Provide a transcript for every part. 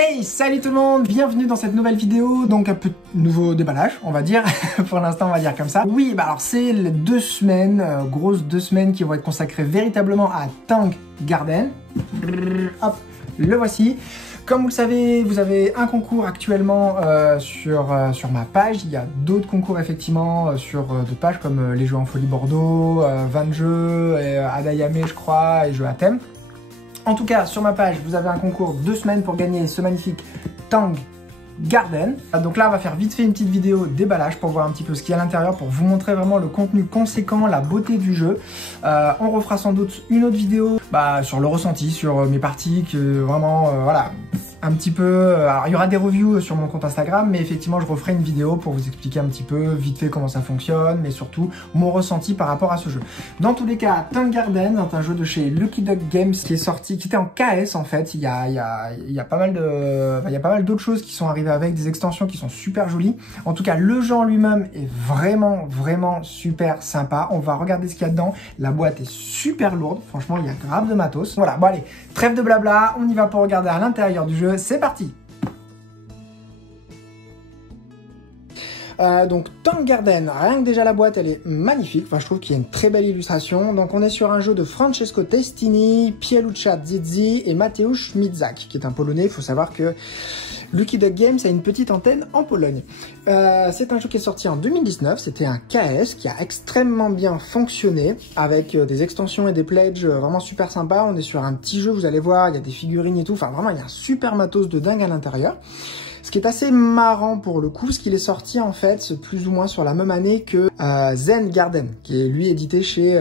Hey, salut tout le monde, bienvenue dans cette nouvelle vidéo, donc un peu nouveau déballage, on va dire, pour l'instant on va dire comme ça. Oui, bah alors c'est les 2 semaines, grosses 2 semaines qui vont être consacrées véritablement à Tang Garden. Hop, le voici. Comme vous le savez, vous avez un concours actuellement sur ma page. Il y a d'autres concours effectivement sur d'autres pages comme les jeux en folie Bordeaux, 20 jeux, Adayame je crois, et jeux à thème. En tout cas, sur ma page, vous avez un concours 2 semaines pour gagner ce magnifique Tang Garden. Donc là, on va faire vite fait une petite vidéo déballage pour voir un petit peu ce qu'il y a à l'intérieur, pour vous montrer vraiment le contenu conséquent, la beauté du jeu. On refera sans doute une autre vidéo sur le ressenti, sur mes parties, que vraiment, voilà, un petit peu... alors, il y aura des reviews sur mon compte Instagram, mais effectivement, je referai une vidéo pour vous expliquer un petit peu, vite fait, comment ça fonctionne, mais surtout, mon ressenti par rapport à ce jeu. Dans tous les cas, Tang Garden, c'est un jeu de chez Lucky Duck Games qui est sorti, qui était en KS, en fait. Il y a pas mal d'autres choses qui sont arrivées avec, des extensions qui sont super jolies. En tout cas, le jeu en lui-même est vraiment super sympa. On va regarder ce qu'il y a dedans. La boîte est super lourde. Franchement, il y a grave de matos. Voilà, bon allez, trêve de blabla. On y va pour regarder à l'intérieur du jeu. C'est parti! Donc Tang Garden, rien que déjà la boîte elle est magnifique, enfin je trouve qu'il y a une très belle illustration. Donc on est sur un jeu de Francesco Testini, Pierluca Zizzi et Mateusz Midzak, qui est un Polonais. Il faut savoir que Lucky Duck Games a une petite antenne en Pologne. C'est un jeu qui est sorti en 2019, c'était un KS qui a extrêmement bien fonctionné, avec des extensions et des pledges vraiment super sympas. On est sur un petit jeu, vous allez voir, il y a des figurines et tout, enfin vraiment il y a un super matos de dingue à l'intérieur. Ce qui est assez marrant pour le coup, parce qu'il est sorti en fait plus ou moins sur la même année que Zen Garden, qui est lui édité chez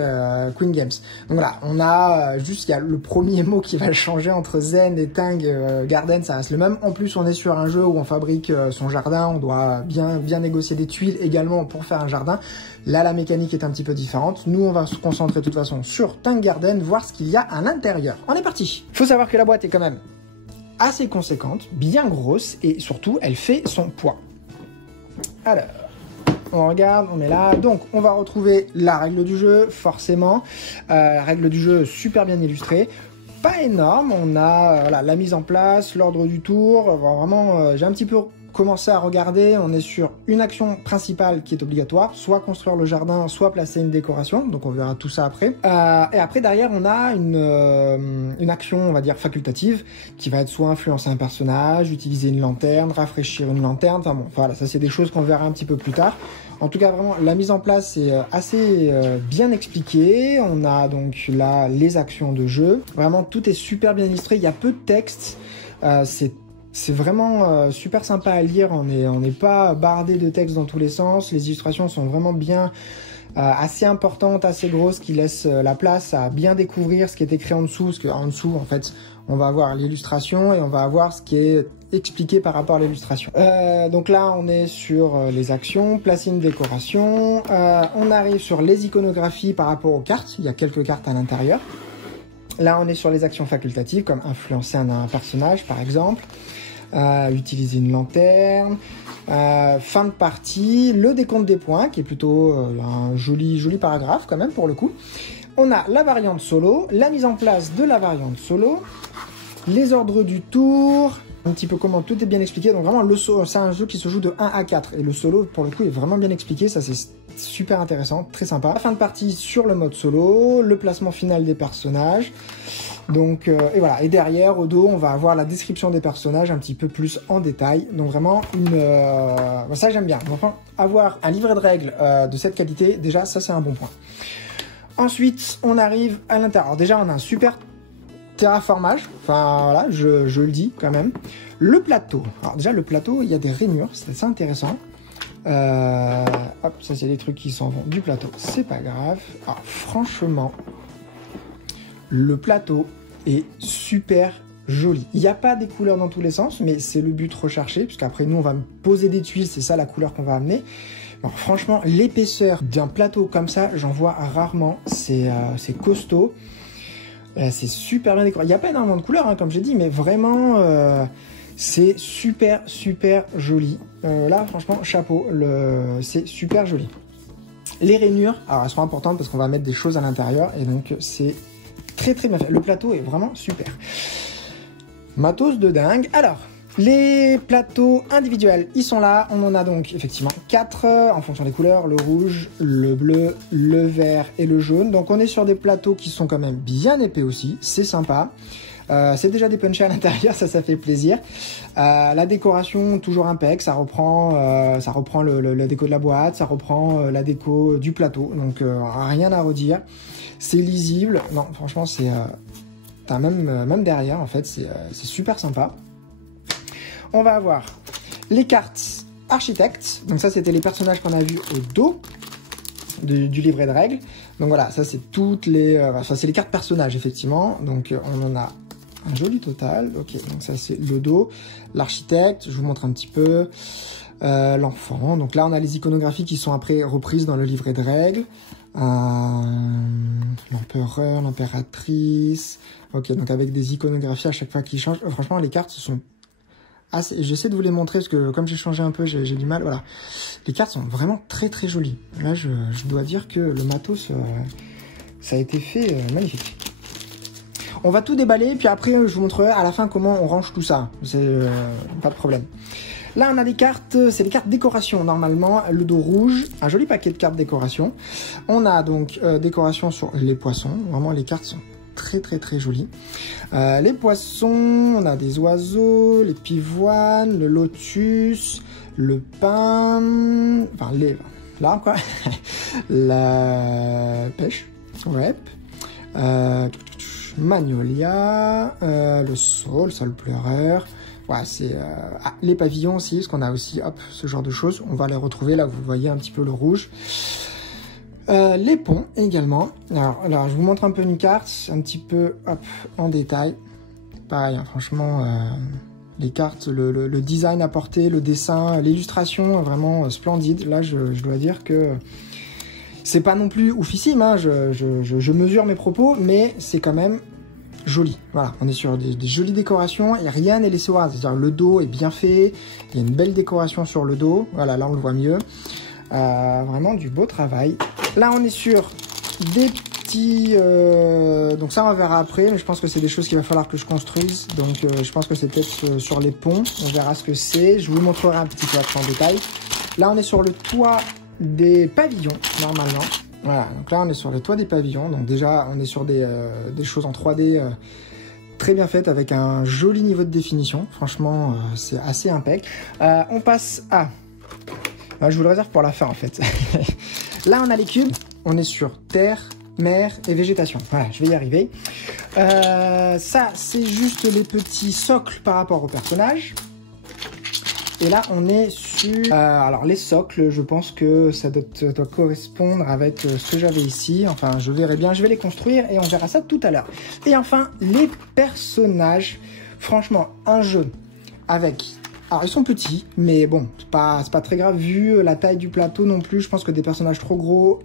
Queen Games. Donc voilà, on a juste, il y a le premier mot qui va changer entre Zen et Tang Garden, ça reste le même. En plus, on est sur un jeu où on fabrique son jardin, on doit bien négocier des tuiles également pour faire un jardin. Là, la mécanique est un petit peu différente. Nous, on va se concentrer de toute façon sur Tang Garden, voir ce qu'il y a à l'intérieur. On est parti. Faut savoir que la boîte est quand même assez conséquente, bien grosse, et surtout elle fait son poids. Alors, on regarde, on met là, donc on va retrouver la règle du jeu, forcément, la règle du jeu super bien illustrée, pas énorme, on a voilà, la mise en place, l'ordre du tour, vraiment, j'ai un petit peu commencer à regarder, on est sur une action principale qui est obligatoire, soit construire le jardin, soit placer une décoration, donc on verra tout ça après. Et après derrière on a une action on va dire facultative, qui va être soit influencer un personnage, utiliser une lanterne, rafraîchir une lanterne, enfin bon, voilà, ça c'est des choses qu'on verra un petit peu plus tard. En tout cas vraiment la mise en place est assez bien expliquée, on a donc là les actions de jeu, vraiment tout est super bien illustré, il y a peu de texte, c'est vraiment super sympa à lire, on n'est pas bardé de texte dans tous les sens, les illustrations sont vraiment bien, assez importantes, assez grosses, qui laissent la place à bien découvrir ce qui est écrit en dessous, parce qu'en dessous, en fait, on va avoir l'illustration et on va avoir ce qui est expliqué par rapport à l'illustration. Donc là, on est sur les actions, placer une décoration, on arrive sur les iconographies par rapport aux cartes, il y a quelques cartes à l'intérieur. Là, on est sur les actions facultatives, comme influencer un personnage, par exemple. Utiliser une lanterne, fin de partie, le décompte des points qui est plutôt un joli paragraphe quand même pour le coup. On a la variante solo, la mise en place de la variante solo, les ordres du tour, un petit peu comment tout est bien expliqué. Donc vraiment le solo, c'est un jeu qui se joue de 1 à 4 et le solo pour le coup est vraiment bien expliqué, ça c'est super intéressant, très sympa. La fin de partie sur le mode solo, le placement final des personnages. Donc et voilà, et derrière au dos on va avoir la description des personnages un petit peu plus en détail, donc vraiment ça j'aime bien. Enfin, avoir un livret de règles de cette qualité, déjà ça c'est un bon point. Ensuite on arrive à l'intérieur. Alors, déjà on a un super terraformage, enfin voilà, je le dis quand même. Le plateau, alors déjà le plateau il y a des rainures, c'est assez intéressant. Hop, ça c'est des trucs qui s'en vont du plateau, c'est pas grave. Alors franchement, le plateau est super joli. Il n'y a pas des couleurs dans tous les sens, mais c'est le but recherché, puisqu'après nous on va poser des tuiles, c'est ça la couleur qu'on va amener. Alors franchement, l'épaisseur d'un plateau comme ça, j'en vois rarement, c'est costaud. C'est super bien décoré. Il n'y a pas énormément de couleurs, hein, comme j'ai dit, mais vraiment, c'est super joli. Là, franchement, chapeau, c'est super joli. Les rainures, alors elles sont importantes parce qu'on va mettre des choses à l'intérieur, et donc c'est très bien fait. Le plateau est vraiment super. Matos de dingue. Alors, Les plateaux individuels, ils sont là. On en a donc effectivement 4 en fonction des couleurs, le rouge, le bleu, le vert et le jaune. Donc on est sur des plateaux qui sont quand même bien épais aussi, c'est sympa. C'est déjà dépunché à l'intérieur, ça fait plaisir. La décoration toujours impec, ça reprend la déco de la boîte, ça reprend la déco du plateau, donc rien à redire. C'est lisible, non franchement c'est même derrière en fait, c'est super sympa. On va avoir les cartes architectes. Donc ça, c'était les personnages qu'on a vus au dos du livret de règles. Donc voilà, ça c'est c'est les cartes personnages effectivement. Donc on en a un joli total. Ok, donc ça c'est le dos, l'architecte. Je vous montre un petit peu l'enfant. Donc là, on a les iconographies qui sont après reprises dans le livret de règles. L'empereur, l'impératrice. Ok, donc avec des iconographies à chaque fois qui changent. Franchement, les cartes sont j'essaie de vous les montrer parce que comme j'ai changé un peu, j'ai du mal. Voilà, les cartes sont vraiment très très jolies. Là, je dois dire que le matos, ça a été fait magnifique. On va tout déballer, puis après, je vous montrerai à la fin comment on range tout ça. C'est pas de problème. Là, on a des cartes, c'est des cartes décoration normalement. Le dos rouge, un joli paquet de cartes décoration. On a donc décoration sur les poissons. Vraiment, les cartes sont très très très joli. Les poissons, on a des oiseaux, les pivoines, le lotus, le pain, enfin là quoi, la pêche, ouais, magnolia, le sol pleureur. Ouais, c'est les pavillons aussi, parce qu'on a aussi hop ce genre de choses. On va les retrouver là, vous voyez un petit peu le rouge. Les ponts également. Alors, je vous montre un peu une carte, un petit peu hop, en détail. Pareil, hein, franchement, les cartes, le design apporté, le dessin, l'illustration, vraiment splendide. Là, je dois dire que c'est pas non plus oufissime, hein, je mesure mes propos, mais c'est quand même joli. Voilà, on est sur des jolies décorations et rien n'est laissé au hasard. C'est-à-dire le dos est bien fait, il y a une belle décoration sur le dos. Voilà, là on le voit mieux. Vraiment du beau travail. Là on est sur des petits donc ça on verra après, mais je pense que c'est des choses qu'il va falloir que je construise, donc je pense que c'est peut-être sur les ponts, on verra ce que c'est, je vous montrerai un petit peu après en détail. Là on est sur le toit des pavillons normalement. Voilà, donc là on est sur le toit des pavillons, donc déjà on est sur des choses en 3D très bien faites avec un joli niveau de définition, franchement c'est assez impec. On passe à... je vous le réserve pour la fin en fait. Là on a les cubes, on est sur terre, mer et végétation. Voilà, je vais y arriver. Ça c'est juste les petits socles par rapport aux personnages. Et là on est sur... alors les socles, je pense que ça doit correspondre avec ce que j'avais ici. Enfin je verrai bien, je vais les construire et on verra ça tout à l'heure. Et enfin les personnages, franchement un jeu avec... Alors ils sont petits, mais bon, c'est pas très grave vu la taille du plateau non plus. Je pense que des personnages trop gros...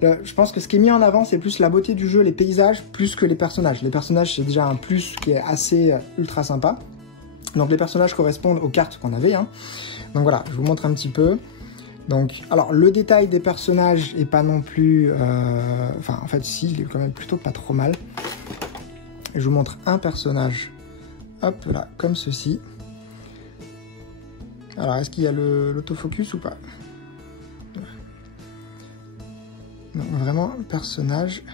je pense que ce qui est mis en avant, c'est plus la beauté du jeu, les paysages, plus que les personnages. Les personnages, c'est déjà un plus qui est assez ultra sympa. Donc les personnages correspondent aux cartes qu'on avait. Hein. Donc voilà, je vous montre un petit peu. Donc, alors le détail des personnages est pas non plus... Enfin, en fait, si, il est quand même plutôt pas trop mal. Et je vous montre un personnage. Hop, là, comme ceci. Alors, est-ce qu'il y a l'autofocus ou pas? Donc, vraiment, personnage...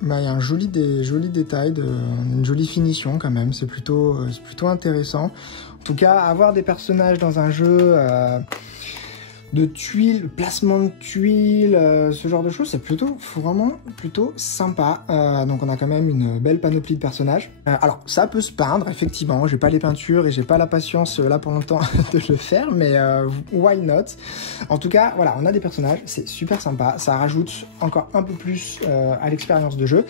Bah, il y a un joli détail, une jolie finition quand même, c'est plutôt intéressant. En tout cas, avoir des personnages dans un jeu de tuiles, placement de tuiles, ce genre de choses, c'est vraiment plutôt sympa. Donc on a quand même une belle panoplie de personnages. Alors ça peut se peindre, effectivement, j'ai pas les peintures et j'ai pas la patience là pour longtemps de le faire, mais why not? En tout cas, voilà, on a des personnages, c'est super sympa, ça rajoute encore un peu plus à l'expérience de jeu.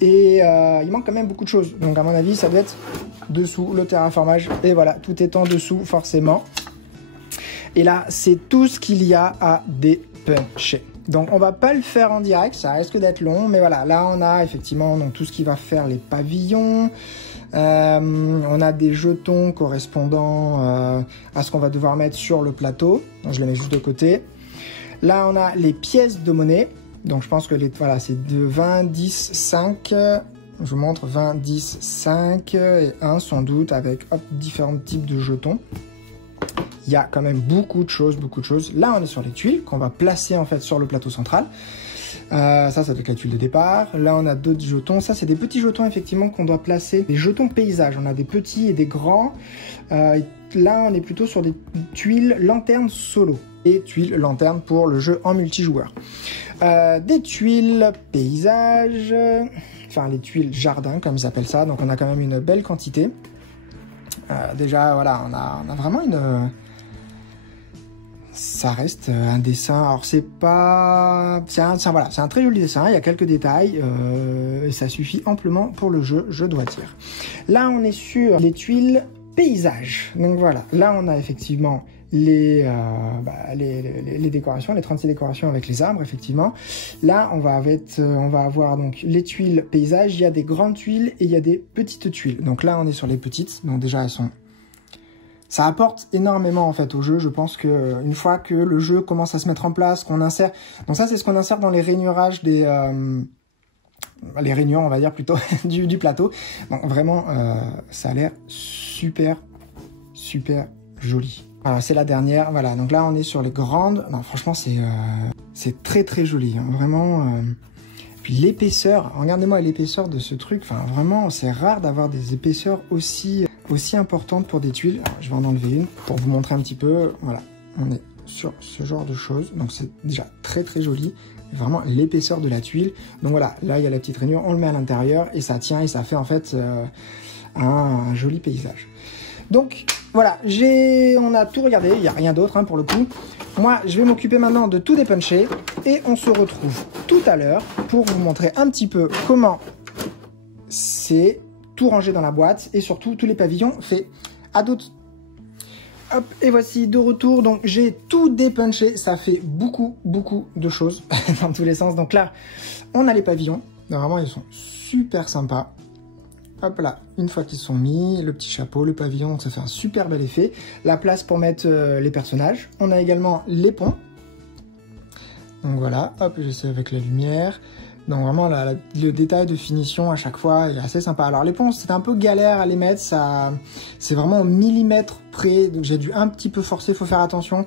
Et il manque quand même beaucoup de choses, donc à mon avis ça doit être dessous le terraformage, et voilà, tout est en dessous forcément. Et là, c'est tout ce qu'il y a à dépuncher. Donc, on va pas le faire en direct, ça risque d'être long. Mais voilà, là, on a effectivement donc, tout ce qui va faire les pavillons. On a des jetons correspondant à ce qu'on va devoir mettre sur le plateau. Donc, je les mets juste de côté. Là, on a les pièces de monnaie. Donc, je pense que voilà, c'est de 20, 10, 5, je vous montre 20, 10, 5 et 1 sans doute avec hop, différents types de jetons. Il y a quand même beaucoup de choses, beaucoup de choses. Là, on est sur les tuiles qu'on va placer en fait sur le plateau central. Ça doit être la tuile de départ. Là, on a d'autres jetons. Ça, c'est des petits jetons effectivement qu'on doit placer. Des jetons paysages. On a des petits et des grands. Là, on est plutôt sur des tuiles lanternes solo et tuiles lanternes pour le jeu en multijoueur. Des tuiles paysages, enfin les tuiles jardin comme ils appellent ça. Donc, on a quand même une belle quantité. Déjà, voilà, on a vraiment une... Ça reste un dessin, alors c'est pas... Voilà, c'est un très joli dessin, il y a quelques détails, et ça suffit amplement pour le jeu, je dois dire. Là, on est sur les tuiles paysages. Donc voilà, là, on a effectivement les décorations, les 36 décorations avec les arbres, effectivement. Là, on va avoir donc les tuiles paysages, il y a des grandes tuiles et il y a des petites tuiles. Donc là, on est sur les petites, donc déjà, elles sont... Ça apporte énormément en fait au jeu. Je pense que une fois que le jeu commence à se mettre en place, qu'on insère... Donc ça, c'est ce qu'on insère dans les rainurages des... les rainures, on va dire plutôt, du plateau. Donc vraiment, ça a l'air super, super joli. Voilà, c'est la dernière. Voilà, donc là, on est sur les grandes. Non, franchement, c'est très, très joli. Hein. Vraiment... Puis l'épaisseur, regardez-moi l'épaisseur de ce truc. Enfin, vraiment, c'est rare d'avoir des épaisseurs aussi importantes pour des tuiles. Alors, je vais en enlever une pour vous montrer un petit peu. Voilà, on est sur ce genre de choses. Donc, c'est déjà très, très joli. Vraiment, l'épaisseur de la tuile. Donc, voilà, là, il y a la petite rainure. On le met à l'intérieur et ça tient et ça fait, en fait, un joli paysage. Donc, voilà, on a tout regardé. Il n'y a rien d'autre, hein, pour le coup. Moi, je vais m'occuper maintenant de tout dépuncher et on se retrouve tout à l'heure pour vous montrer un petit peu comment c'est tout rangé dans la boîte et surtout tous les pavillons faits à toutes. Hop, et voici de retour. Donc, j'ai tout dépunché. Ça fait beaucoup, beaucoup de choses dans tous les sens. Donc là, on a les pavillons. Donc, vraiment, ils sont super sympas. Hop là, une fois qu'ils sont mis, le petit chapeau, le pavillon, donc ça fait un super bel effet. La place pour mettre les personnages. On a également les ponts. Donc voilà, hop, j'essaie avec la lumière. Donc vraiment, le détail de finition à chaque fois est assez sympa. Alors les ponts, c'était un peu galère à les mettre, c'est vraiment au millimètre près. Donc j'ai dû un petit peu forcer, il faut faire attention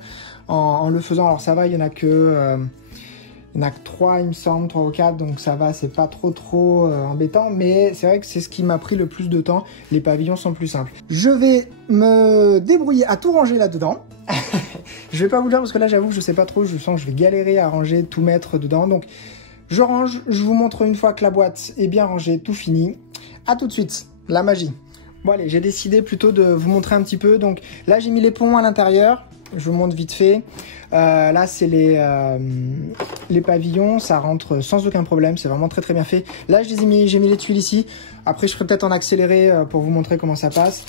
en le faisant. Alors ça va, il y en a que... Il n'y en a que 3, il me semble, 3 ou 4, donc ça va, c'est pas trop embêtant, mais c'est vrai que c'est ce qui m'a pris le plus de temps. Les pavillons sont plus simples. Je vais me débrouiller à tout ranger là-dedans. Je vais pas vous le dire parce que là, j'avoue, je sais pas trop, je sens que je vais galérer à ranger, tout mettre dedans. Donc, je range, je vous montre une fois que la boîte est bien rangée, tout fini. À tout de suite, la magie. Bon allez, j'ai décidé plutôt de vous montrer un petit peu. Donc là, j'ai mis les ponts à l'intérieur. Je vous montre vite fait. Là, c'est les pavillons. Ça rentre sans aucun problème. C'est vraiment très très bien fait. Là, j'ai mis les tuiles ici. Après, je ferai peut-être en accéléré pour vous montrer comment ça passe.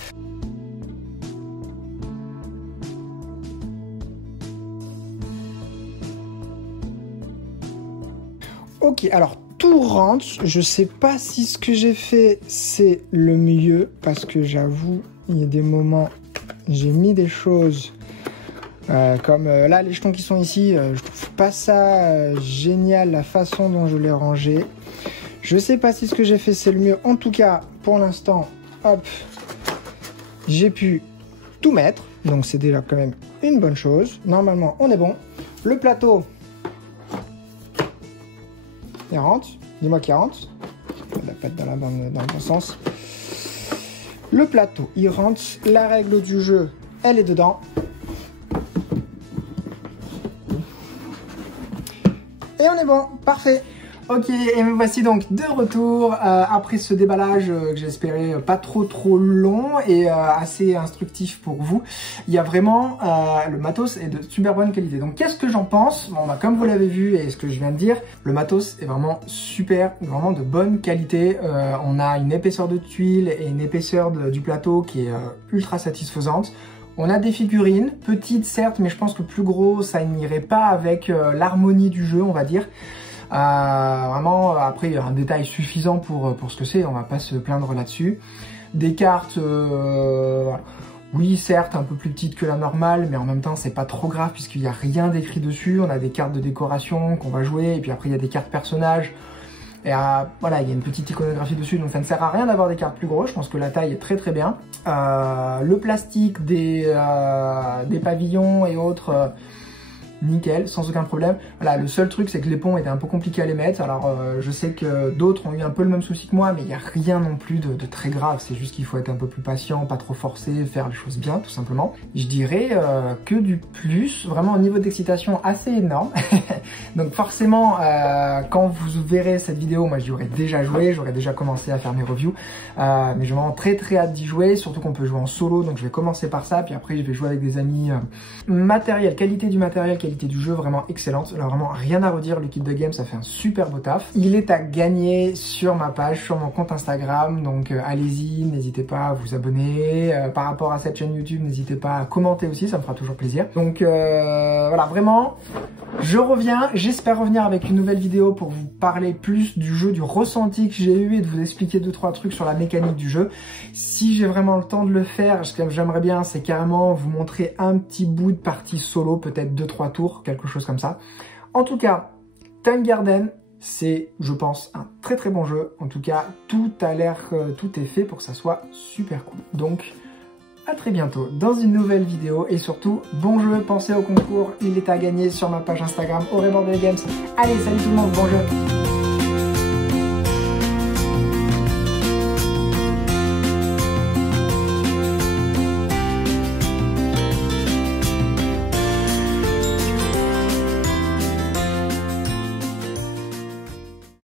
Ok, alors tout rentre. Je sais pas si ce que j'ai fait, c'est le mieux. Parce que j'avoue, il y a des moments, j'ai mis des choses... comme là les jetons qui sont ici, je trouve pas ça génial la façon dont je l'ai rangé. Je sais pas si ce que j'ai fait c'est le mieux. En tout cas pour l'instant, hop, j'ai pu tout mettre, donc c'est déjà quand même une bonne chose. Normalement on est bon. Le plateau, il rentre. Dis-moi qu'il rentre. Il va pas être dans le bon sens. Le plateau il rentre. La règle du jeu elle est dedans. Et on est bon, parfait. Ok, et me voici donc de retour après ce déballage que j'espérais pas trop long et assez instructif pour vous. Il y a vraiment, le matos est de super bonne qualité. Donc qu'est-ce que j'en pense? Bon, bah, comme vous l'avez vu et ce que je viens de dire, le matos est vraiment super, vraiment de bonne qualité. On a une épaisseur de tuiles et une épaisseur du plateau qui est ultra satisfaisante. On a des figurines, petites certes, mais je pense que plus gros, ça n'irait pas avec l'harmonie du jeu, on va dire. Vraiment, après, il y a un détail suffisant pour ce que c'est, on va pas se plaindre là-dessus. Des cartes, oui, certes, un peu plus petites que la normale, mais en même temps, c'est pas trop grave puisqu'il n'y a rien d'écrit dessus. On a des cartes de décoration qu'on va jouer, et puis après, il y a des cartes personnages. Et voilà, il y a une petite iconographie dessus, donc ça ne sert à rien d'avoir des cartes plus grosses. Je pense que la taille est très très bien. Le plastique des pavillons et autres, nickel, sans aucun problème. Voilà, le seul truc, c'est que les ponts étaient un peu compliqués à les mettre. Alors, je sais que d'autres ont eu un peu le même souci que moi, mais il n'y a rien non plus de très grave. C'est juste qu'il faut être un peu plus patient, pas trop forcé, faire les choses bien, tout simplement. Je dirais que du plus, vraiment au niveau d'excitation assez énorme. Donc forcément, quand vous verrez cette vidéo, moi j'y aurais déjà joué, j'aurais déjà commencé à faire mes reviews. Mais j'ai vraiment très très hâte d'y jouer, surtout qu'on peut jouer en solo, donc je vais commencer par ça, puis après je vais jouer avec des amis. Matériel, qualité du matériel, qualité du jeu vraiment excellente. Là vraiment rien à redire, le kit de game ça fait un super beau taf. Il est à gagner sur ma page, sur mon compte Instagram, donc allez-y, n'hésitez pas à vous abonner. Par rapport à cette chaîne YouTube, n'hésitez pas à commenter aussi, ça me fera toujours plaisir. Donc voilà, vraiment, je reviens, j'espère revenir avec une nouvelle vidéo pour vous parler plus du jeu, du ressenti que j'ai eu et de vous expliquer 2-3 trucs sur la mécanique du jeu. Si j'ai vraiment le temps de le faire, ce que j'aimerais bien, c'est carrément vous montrer un petit bout de partie solo, peut-être 2-3 tours, quelque chose comme ça. En tout cas, Time Garden, c'est, je pense, un très très bon jeu. En tout cas, tout a l'air, tout est fait pour que ça soit super cool. Donc, à très bientôt dans une nouvelle vidéo et surtout, bon jeu, pensez au concours, il est à gagner sur ma page Instagram, Auray Bordelais Games. Allez, salut tout le monde, bon jeu!